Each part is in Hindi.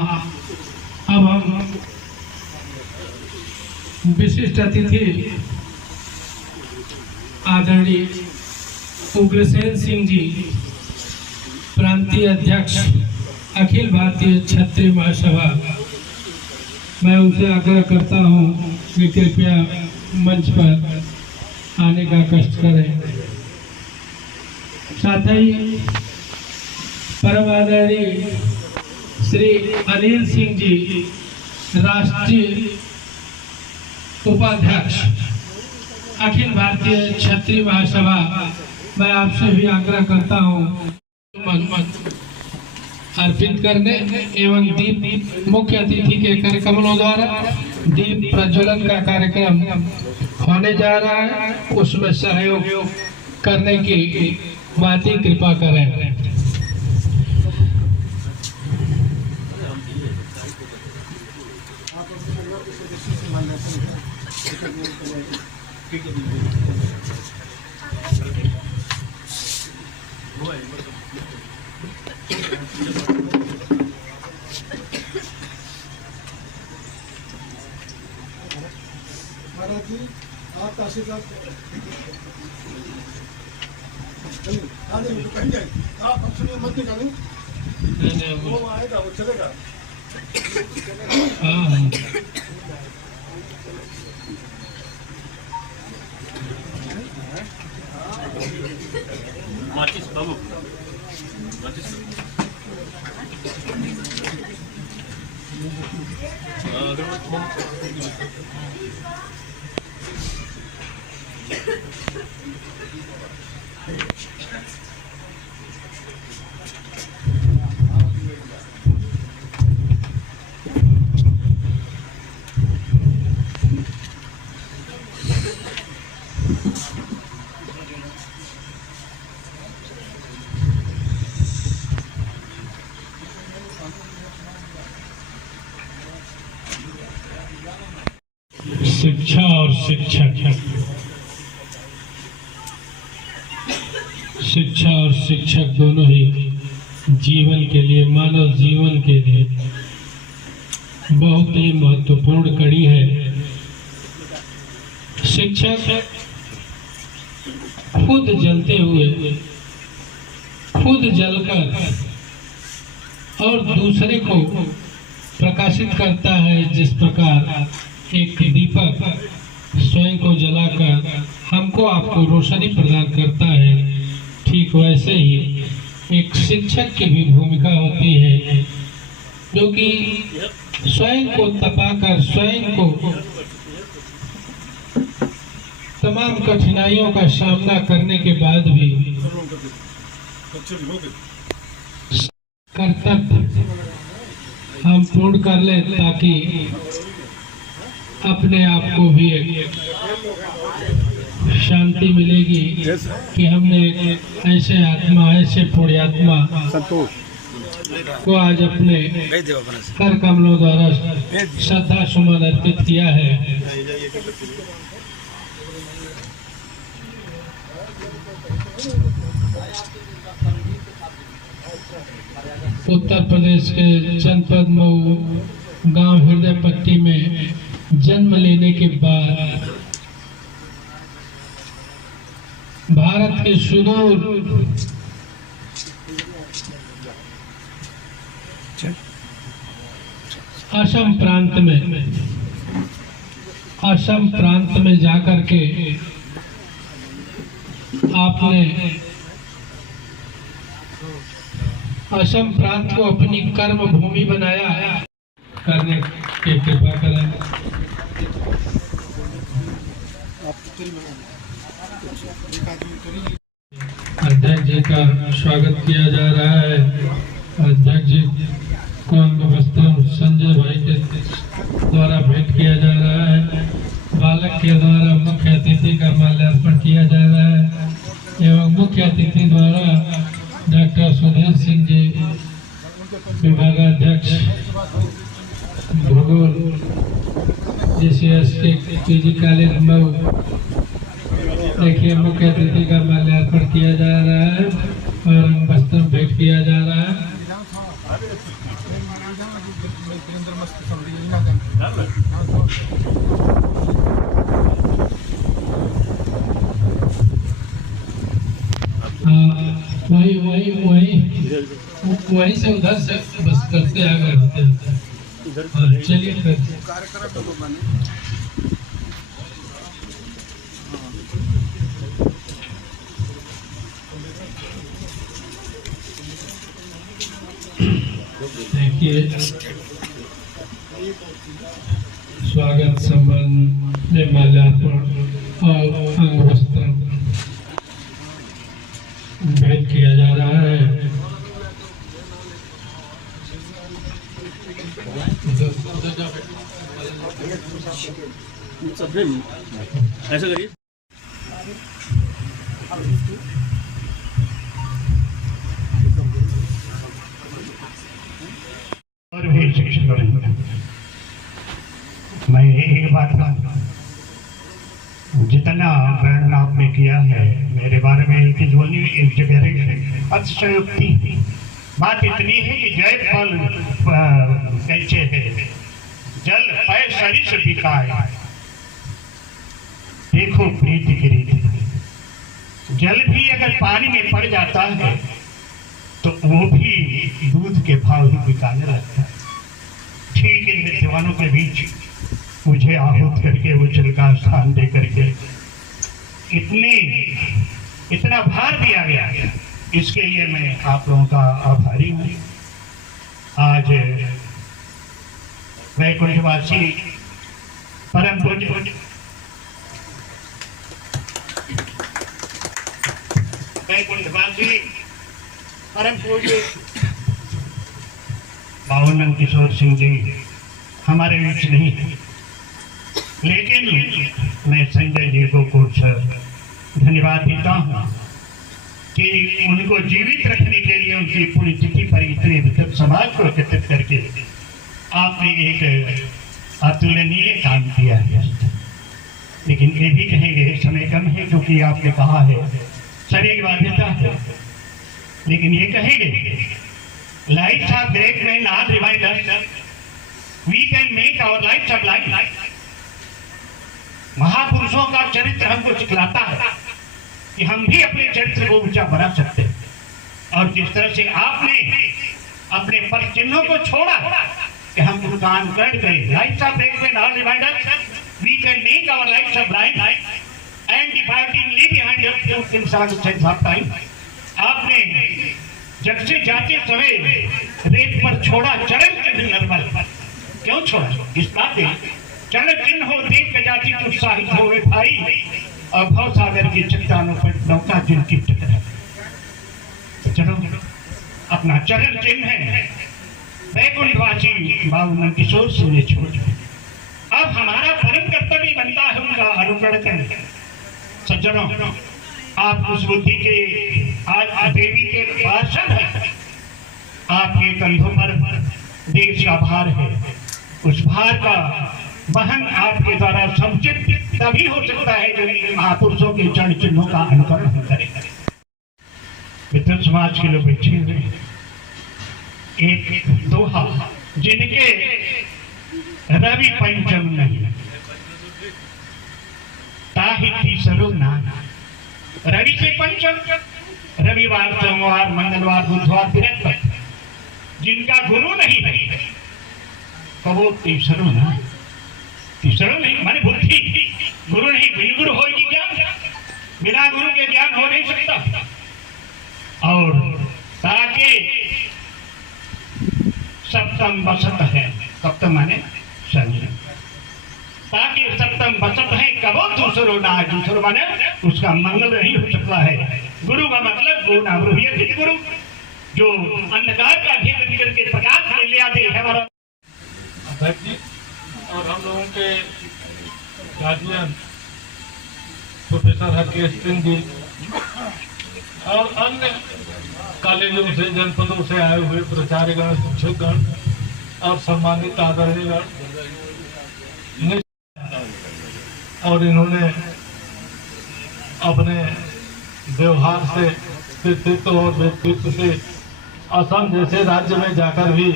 अब हम विशिष्ट अतिथि आदरणीय उग्रसेन सिंह जी, प्रांतीय अध्यक्ष अखिल भारतीय क्षत्रिय महासभा, मैं उनसे आग्रह करता हूं कि कृपया मंच पर आने का कष्ट करें। साथ ही परम आदरणीय श्री अनिल सिंह जी, राष्ट्रीय उपाध्यक्ष अखिल भारतीय क्षत्रिय महासभा, मैं आपसे भी आग्रह करता हूँ अर्पित करने एवं दीप मुख्य अतिथि के कार्यक्रमों द्वारा दीप प्रज्वलन का कार्यक्रम होने जा रहा है, उसमें सहयोग करने की माती कृपा करें। महाराज जी, आपका आशीर्वाद आप हम सुनिए मत निकालें, वो आएगा वो चलेगा। बाबू शिक्षा और शिक्षक, शिक्षा और शिक्षक दोनों ही जीवन के लिए, मानव जीवन के लिए बहुत ही महत्वपूर्ण कड़ी है। शिक्षक खुद जलते हुए, खुद जलकर और दूसरे को प्रकाशित करता है। जिस प्रकार एक दीपक स्वयं को जलाकर हमको आपको रोशनी प्रदान करता है, ठीक वैसे ही एक शिक्षक की भी भूमिका होती है, जो कि स्वयं को तपाकर, स्वयं को तमाम कठिनाइयों का सामना करने के बाद भी कर्तव्य हम पूर्ण कर लें, ताकि अपने आप को भी एक शांति मिलेगी कि हमने ऐसे आत्मा, ऐसे पुण्यात्मा को आज अपने कर कमलों द्वारा श्रद्धा सुमन अर्पित किया है। उत्तर प्रदेश के जनपद मऊ गांव हृदय पट्टी में जन्म लेने के बाद भारत के सुदूर असम प्रांत में जाकर के आपने असम प्रांत को अपनी कर्म भूमि बनाया, करने की कृपा करें। अध्यक्ष जी का स्वागत किया जा रहा है। अध्यक्ष जी को अंगवस्त्र संजय भाई के द्वारा भेंट किया जा रहा है। बालक के द्वारा मुख्य अतिथि का माल्यार्पण किया जा रहा है एवं मुख्य अतिथि द्वारा डॉक्टर सुधीर सिंह जी, विभागाध्यक्ष भूगोल के पीजी कॉलेज मऊ, देखिए मुख्य अतिथि का माल्यार्पण किया जा रहा है और वस्त्र भेंट किया जा रहा है। वही वही वही वहीं से उधर से बस करते आगे होते होते। चलिए फिर देखिए स्वागत संबंध में माल्यार्पण और अंग वस्त्र भेंट किया जा रहा है। ऐसा करिए। और भी शिक्षक मैं एक बात जितना वर्णन आपने किया है मेरे बारे में एक जगह अतिशयोक्ति बात इतनी है कि जय फल कैसे है जल पै सरिस बिकाए देखो प्रीति की रीति। जल भी अगर पानी में पड़ जाता है तो वो भी दूध के भाव ही बिकाने लगता है। ठीक इन विद्वानों के बीच मुझे आहूत करके उज्जवल का स्थान दे करके इतना भार दिया गया, इसके लिए मैं आप लोगों का आभारी हूँ। आज वैकुंठवासी परम पूज्य वैकुंठवासी परम पूज्य बाबूनंद किशोर सिंह जी हमारे बीच नहीं है, लेकिन मैं संजय जी को कुछ धन्यवाद देता हूँ कि उनको जीवित रखने के लिए उनकी पुण्यतिथि पर इतने विकट समाज को एकत्रित करके आपने एक अतुलनीय काम किया है। लेकिन ये भी कहेंगे समय कम है क्योंकि आपने कहा है सभी की बाध्यता है, लेकिन ये कहेंगे लाइट्स आर ब्रेक में not reminder we can make our life sublime. महापुरुषों का चरित्र हमको सिखलाता है कि हम भी अपने चरित्र को ऊंचा बना सकते हैं। और जिस तरह से आपने अपने पद चिन्हों को छोड़ा कि हम उनका अनुकरण करें, लाइफ ऑफ ब्रेक में not reminder we can make our life sublime and departing leave behind your sense of time. आपने जग से जाते समय रेत पर छोड़ा चरण चिन्ह निर्मल। क्यों छोड़ा? इस बात चरण चिन्ह हो देख के जाति उत्साहित हो भाई और भव सागर की चट्टानों पर नौका जिनकी टकरा। तो चलो अपना चरण चिन्ह है वैकुंठवासी बाबूनंद किशोर सिंह ने छोड़। अब हमारा परम कर्तव्य बनता है उनका अनुकरण करना। सज्जनों, आप उस बुद्धि के आज देवी के पार्षद हैं, आपके कंधों पर देश का भार है। उस भार का वहन आपके द्वारा समुचित तभी हो सकता है जब महापुरुषों के चरण चिन्हों का अनुकरण हम करें। मित्र समाज के लोग बैठे हुए एक दोहा जिनके रवि पंचम नहीं ताहि तीसरो ना। रवि से पंचम, रविवार सोमवार मंगलवार बुधवार बृहस्पति, जिनका गुरु नहीं है तो वो तीसरो ना। तीसरो नहीं माने बुद्धि, गुरु नहीं। बिना गुरु होगी ज्ञान, बिना गुरु के ज्ञान हो नहीं सकता। और ताकि सप्तम बसत है, सप्तम माने शनि, ताकि सप्तम बसत है कबो दूसरो ना। दूसरो माने उसका मंगल नहीं हो सकता है। गुरु का मतलब गुरु गुरु जो अंधकार का भेद करके प्रकाश में ले आते हैं हमारा। और हम लोगों के गार्जियन प्रोफेसर हरकेश सिंह जी और अन्य कॉलेजों से जनपदों से आए हुए प्राचार्यगण, शिक्षकगण और सम्मानित आदरणीयगण, और इन्होंने अपने व्यवहार से, व्यक्तित्व और व्यक्तित्व से असम जैसे राज्य में जाकर भी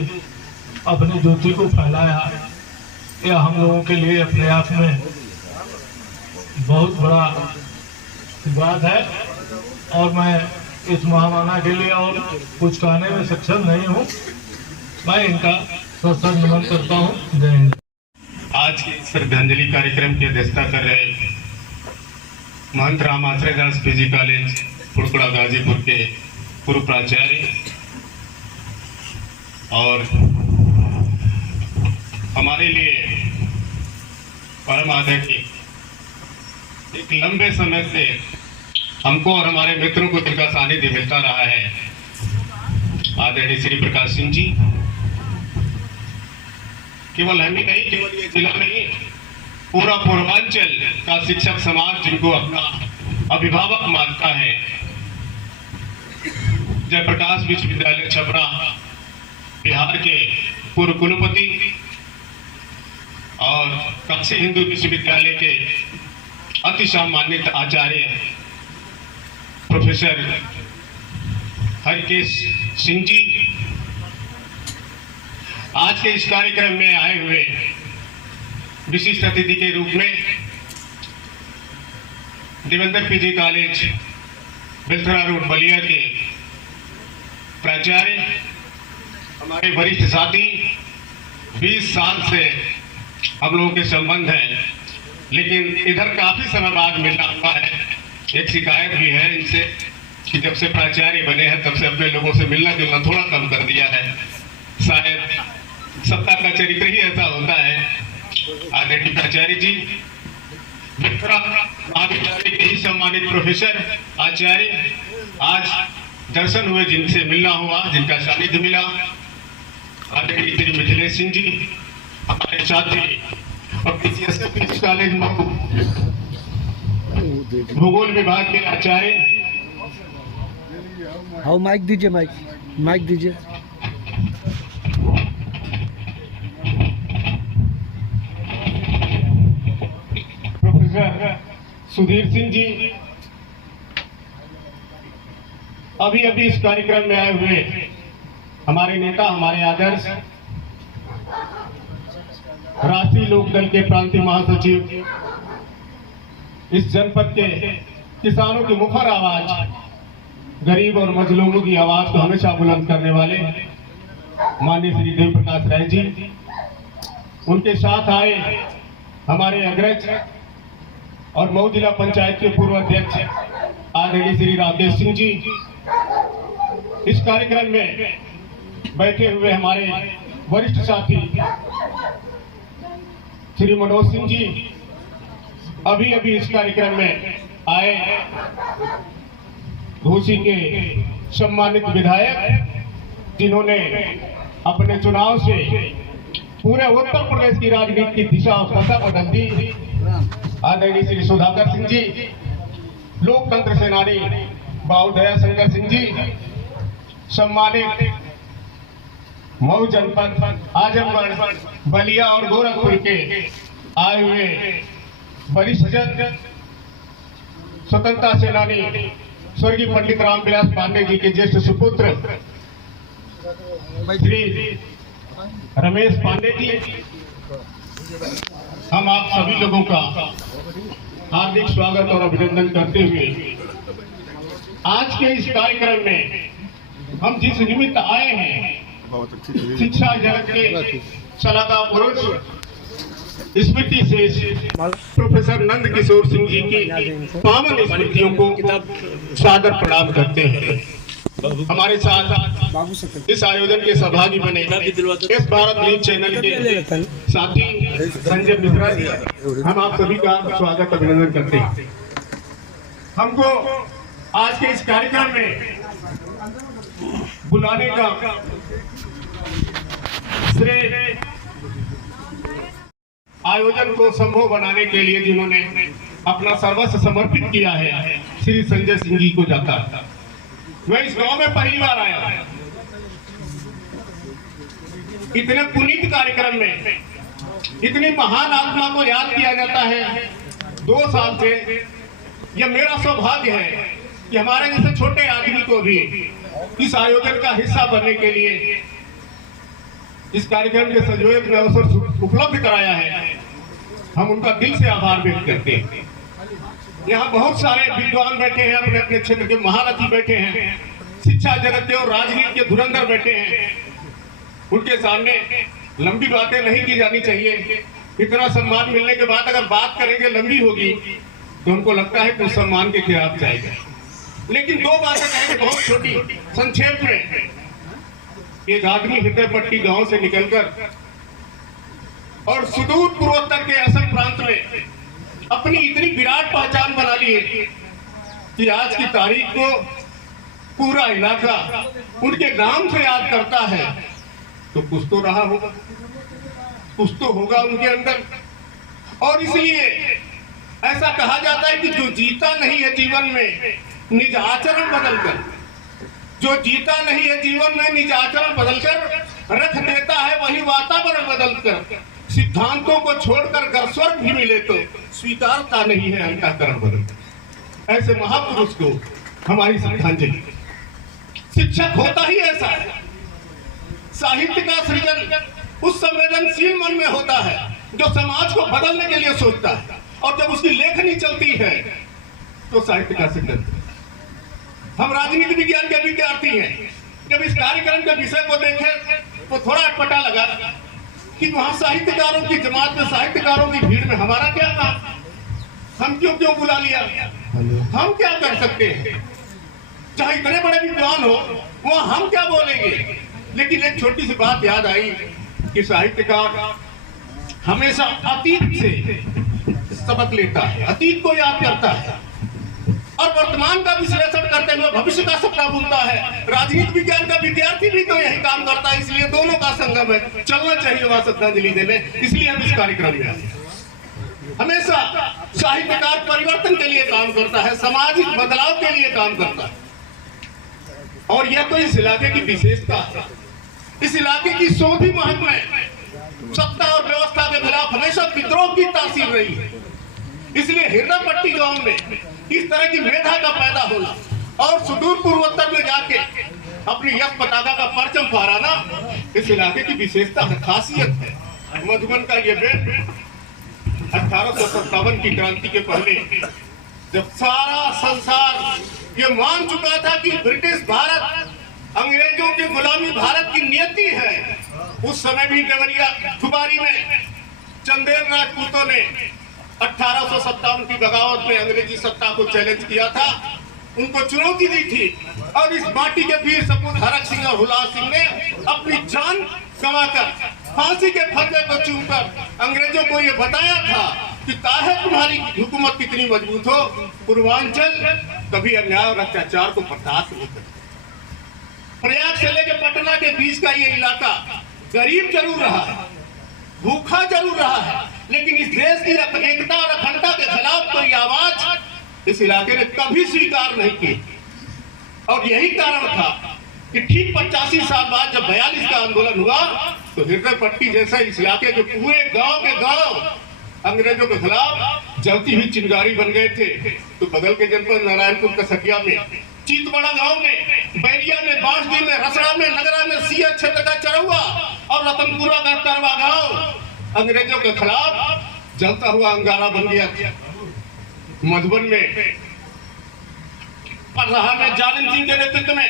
अपनी ज्योति को फैलाया, यह हम लोगों के लिए अपने आप में बहुत बड़ा बात है। और मैं इस महामाना के लिए और कुछ कहने में सक्षम नहीं हूँ। मैं इनका सत नमन करता हूँ। जय हिंद। आज के श्रद्धांजलि कार्यक्रम की अध्यक्षता कर रहे महंत राम आश्रय दास पीजी कॉलेज फुड़कुड़ा गाजीपुर के पूर्व प्राचार्य और हमारे लिए परम आदर की एक लंबे समय से हमको और हमारे मित्रों को जिनका सानिध्य मिलता रहा है, आदरणीय श्री प्रकाश सिंह जी। केवल हम ही नहीं, केवल ये जिला नहीं, पूरा पूर्वांचल का शिक्षक समाज जिनको अपना अभिभावक मानता है। जयप्रकाश विश्वविद्यालय छपरा बिहार के पूर्व कुलपति और काशी हिंदू विश्वविद्यालय के अति सम्मानित आचार्य प्रोफेसर हरकेश सिंह जी, आज के इस कार्यक्रम में आए हुए विशिष्ट अतिथि के रूप में Devendra PG college Belthara road Ballia के प्राचार्य, हमारे वरिष्ठ साथी, 20 साल से हम लोगों के संबंध हैं, लेकिन इधर काफी समय बाद मिलना हुआ है। एक शिकायत भी है इनसे कि जब से प्राचार्य बने हैं तब से अपने लोगों से मिलना जुलना थोड़ा कम कर दिया है। शायद सत्ता का चरित्र ही ऐसा होता है। आदरणीय प्राचार्य जी, महाविद्यालय के ही सम्मानित प्रोफेसर आचार्य, आज दर्शन हुए जिनसे मिलना हुआ, जिनका सानिध्य मिला, आदरणीय श्री मिथिलेश सिंह जी, हमारे साथी और पीजी कॉलेज भूगोल विभाग के आचार्य। हाँ, माइक दीजिए, माइक दीजिए। प्रोफेसर सुधीर सिंह जी, अभी अभी इस कार्यक्रम में आए हुए हमारे नेता, हमारे आदर्श राष्ट्रीय लोकदल के प्रांतीय महासचिव, इस जनपद के किसानों की मुखर आवाज, गरीब और मजलूमों की आवाज को हमेशा बुलंद करने वाले माननीय श्री देव प्रकाश राय जी, उनके साथ आए हमारे अग्रज और मऊ जिला पंचायत के पूर्व अध्यक्ष आदरणीय श्री राकेश सिंह जी, इस कार्यक्रम में बैठे हुए हमारे वरिष्ठ साथी श्री मनोज सिंह जी, अभी अभी इस कार्यक्रम में आए घोसी के सम्मानित विधायक, जिन्होंने अपने चुनाव से पूरे उत्तर प्रदेश की राजनीति की दिशा और दशा बदल दी, आदरणीय श्री सुधाकर सिंह जी, लोकतंत्र सेनानी बाबू दया शंकर सिंह जी, सम्मानित मऊ जनपद आजमगढ़, बलिया और गोरखपुर के आए हुए वरिष्ठ जन, स्वतंत्रता सेनानी स्वर्गीय पंडित रामविलास पांडे जी के ज्येष्ठ सुपुत्र श्री रमेश पांडे जी, हम आप सभी लोगों का हार्दिक स्वागत और अभिनंदन करते हुए आज के इस कार्यक्रम में हम जिस निमित्त आए हैं, शिक्षा जगत के सलाहकार पुरुष स्मृति से प्रोफेसर नंद किशोर सिंह जी की पावन स्मृतियों को सादर प्रणाम करते हैं। हमारे साथ इस आयोजन के सहभागी बने इस भारत न्यूज चैनल के साथी संजय मिश्रा जी, हम आप सभी का स्वागत अभिनंदन करते हैं। हमको आज के इस कार्यक्रम में बुलाने का श्रेय आयोजन को संभव बनाने के लिए जिन्होंने अपना सर्वस्व समर्पित किया है, श्री संजय सिंह जी को जाता है। मैं इस गांव में पहली बार आया, इतने पुनीत कार्यक्रम में इतनी महान आत्मा को याद किया जाता है 2 साल से। यह मेरा सौभाग्य है कि हमारे जैसे छोटे आदमी को भी इस आयोजन का हिस्सा बनने के लिए, इस कार्यक्रम के संयोजक में अवसर उपलब्ध कराया है, हम उनका दिल से आभार व्यक्त करते हैं। यहाँ बहुत सारे विद्वान बैठे हैं, अपने अपने क्षेत्र के महारथी बैठे हैं, शिक्षा जगत के और राजनीति के धुरंधर बैठे हैं। उनके सामने लंबी बातें नहीं की जानी चाहिए। इतना सम्मान मिलने के बाद अगर बात करेंगे लंबी होगी तो उनको लगता है कि उस सम्मान के खिलाफ जाएगा। लेकिन दो बातें कहेंगे बहुत छोटी संक्षेप में। एक आदमी हृदय पट्टी गांव से निकलकर और सुदूर पूर्वोत्तर के असम प्रांत में अपनी इतनी विराट पहचान बना ली है कि आज की तारीख को पूरा इलाका उनके नाम से याद करता है। तो कुछ तो रहा होगा, कुछ तो होगा उनके अंदर। और इसलिए ऐसा कहा जाता है कि जो जीता नहीं है जीवन में निज आचरण बदलकर, जो जीता नहीं है जीवन में निज आचरण बदलकर रख देता है वही वातावरण बदलकर। सिद्धांतों को छोड़कर अगर स्वर्ग भी मिले तो स्वीकारता नहीं है अंतःकरण बदलकर। ऐसे महापुरुष को हमारी श्रद्धांजलि। शिक्षक होता ही ऐसा है। साहित्य का सृजन उस संवेदनशील मन में होता है जो समाज को बदलने के लिए सोचता है, और जब उसकी लेखनी चलती है तो साहित्य का सृजन। हम राजनीति विज्ञान के विद्यार्थी हैं। जब इस कार्यक्रम के विषय को देखे तो थोड़ा अटपटा लगा कि वहां साहित्यकारों की जमात में, साहित्यकारों की भीड़ में हमारा क्या काम? हम क्यों बुला लिया? हम क्या कर सकते हैं? चाहे इतने बड़े विद्वान हो वहां हम क्या बोलेंगे? लेकिन एक छोटी सी बात याद आई कि साहित्यकार हमेशा अतीत से सबक लेता है, अतीत को याद करता है और वर्तमान का विश्लेषण करते हुए भविष्य का सपना बुनता है। राजनीति विज्ञान का विद्यार्थी भी तो यही काम करता है। इसलिए दोनों का संगम है, चलना चाहिए वहां श्रद्धांजलि देने। इसलिए हम इस कार्यक्रम में आए। हमेशा साहित्यकार परिवर्तन के लिए काम करता है, सामाजिक बदलाव के लिए काम करता है। और यह तो इस इलाके की विशेषता है। इस इलाके की सोच ही महत्व है। सत्ता और व्यवस्था के खिलाफ हमेशा विद्रोह की तासीर रही है। इसलिए हृदय पट्टी गांव में इस तरह की मेधा का पैदा होना और सुदूर पूर्वोत्तर में जाके अपनी यश पताका का परचम फहराना इस इलाके की विशेषता है, खासियत है। मधुबन का ये बेट 1857 की क्रांति के पहले जब सारा संसार ये मान चुका था कि ब्रिटिश भारत अंग्रेजों की गुलामी भारत की नियति है, उस समय भी देवरिया खुबारी में चंदेल राजपूतों ने 1857 की बगावत में अंग्रेजी सत्ता को चैलेंज किया था, उनको चुनौती दी थी। और इस माटी के वीर सपूत हरक सिंह और हुलास सिंह ने अपनी जान गंवाकर फांसी के फंदे को चूमकर अंग्रेजों को ये बताया था कि चाहे तुम्हारी हुकूमत कितनी मजबूत हो, पूर्वांचल कभी अन्याय और अत्याचार को बर्दाश्त नहीं करता। प्रयाग से लेकर पटना के बीच का ये इलाका गरीब जरूर रहा है, भूखा जरूर रहा है, लेकिन इस देश की एकता और अखंडता के खिलाफ कोई आवाज इस इलाके ने कभी स्वीकार नहीं की। और यही कारण था कि ठीक 85 साल बाद जब 42 का आंदोलन हुआ तो हृदय पट्टी जैसा इस इलाके के पूरे गांव के गांव अंग्रेजों के खिलाफ जलती हुई चिंगारी बन गए थे। तो बगल के जनपद नारायणपुर कसटिया में, चीतबड़ा गांव में, बैरिया में, बांसडी में, रसड़ा में, नगरा में, सिया क्षेत्र का चरहुआ और रतनपुरा का करवा गांव अंग्रेजों के खिलाफ जलता हुआ अंगारा बन गया था। मधुबन में परहा में जालिम सिंह के नेतृत्व में,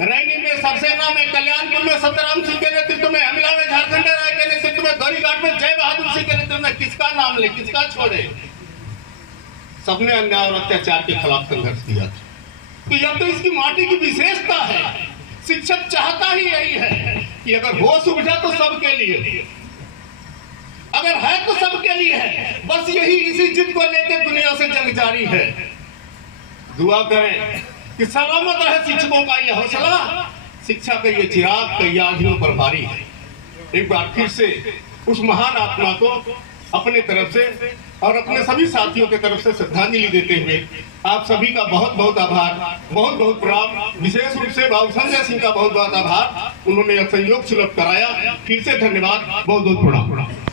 रैनी में, सरसेना में, कल्याणपुर में सत्यराम सिंह के नेतृत्व में, अमिला में झारखंड राय के नेतृत्व में, गौरीघाट में जय बहादुर सिंह के नेतृत्व में, किसका नाम ले, किसका छोड़े, सबने अन्याय और अत्याचार के खिलाफ संघर्ष किया था। तो यह तो इसकी माटी की विशेषता है। शिक्षक चाहता ही यही है कि अगर हो सुविधा तो सबके लिए, अगर है तो सबके लिए है। बस यही इसी जिद को लेकर दुनिया से जंग जारी है। दुआ करें कि सलामत रहे शिक्षकों का यह हौसला, शिक्षा का ये चिराग कई आधियों पर भारी है। एक बार फिर से उस महान आत्मा को अपने तरफ से और अपने सभी साथियों की तरफ से श्रद्धांजलि देते हुए आप सभी का बहुत बहुत आभार, बहुत बहुत प्रणाम। विशेष रूप से बाबू संजय सिंह का बहुत बहुत आभार, उन्होंने यह संयोग सुलभ कराया। फिर से धन्यवाद, बहुत बहुत प्रणाम।